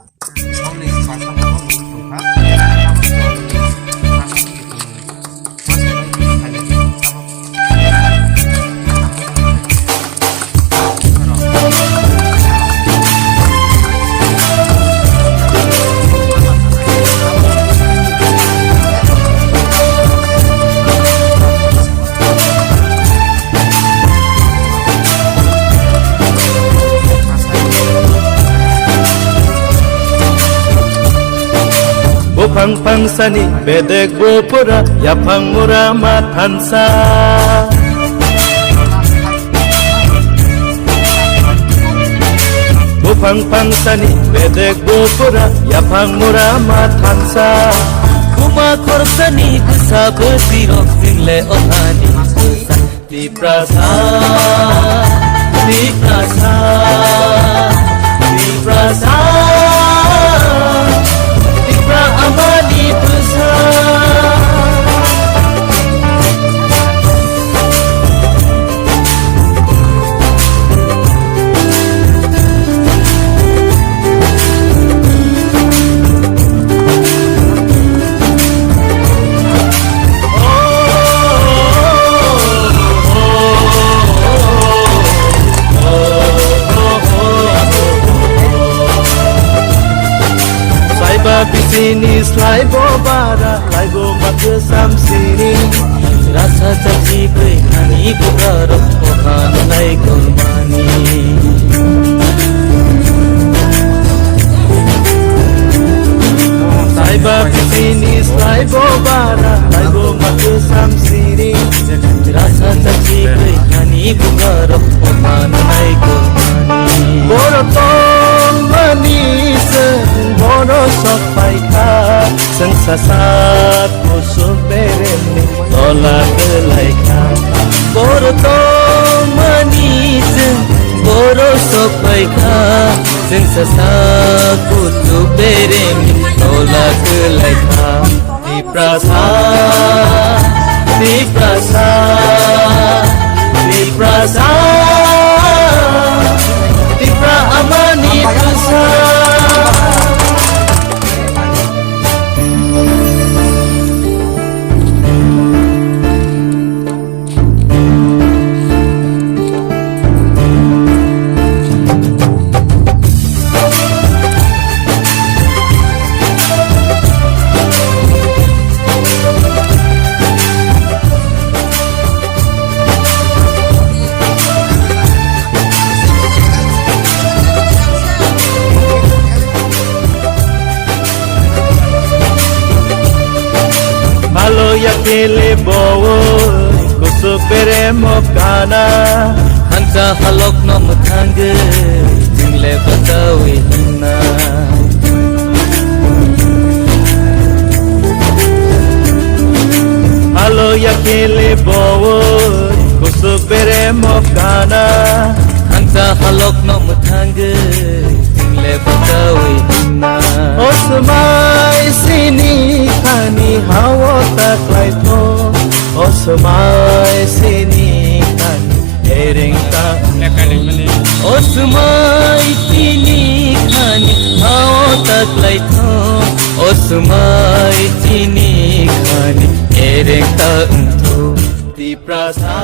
ห้องนี้ก่อนต้องห้องนี้ถูกครับถ้าห้องตัวนี้ถ้าห้องนี้ถูกห้องนี้ไม่มีใครเลยถ้าห้องBopang pangsani bedek bopura yapang murama tansa Bopang pangsani bedek bopura yapang murama tansa Kuma korsani kusa berdirok single otani kusa di prasa di prasa di prasa Amani besar Bisini slai bobara lai bo mak sam sini rasa caci koi hani bugar ohan lai kurmani sai ba bisini slai bobara lai bo mak sam sini rasa caci koi hani bugar ohan lai kurmani boro tong mani Bono sok paika sang sasat musuh bereni tolak kelaika Boro to manis Boro sok paika sang sasat musuh bereni tolak kelaika Di prasa Di prasa Di prasa Di pra amani prasa Yakele bowo kusuk bere mokana Hansa halok no muthange jingle batawi hinna Halo yakele bowo kusuk bere mokana Hansa halok no muthange jingle batawi hinna Osmai sini khani hawa taklai tho Osmai sini khani ering ta Osmai sini khani hawa taklai tho Osmai sini khani ering ta Di prasa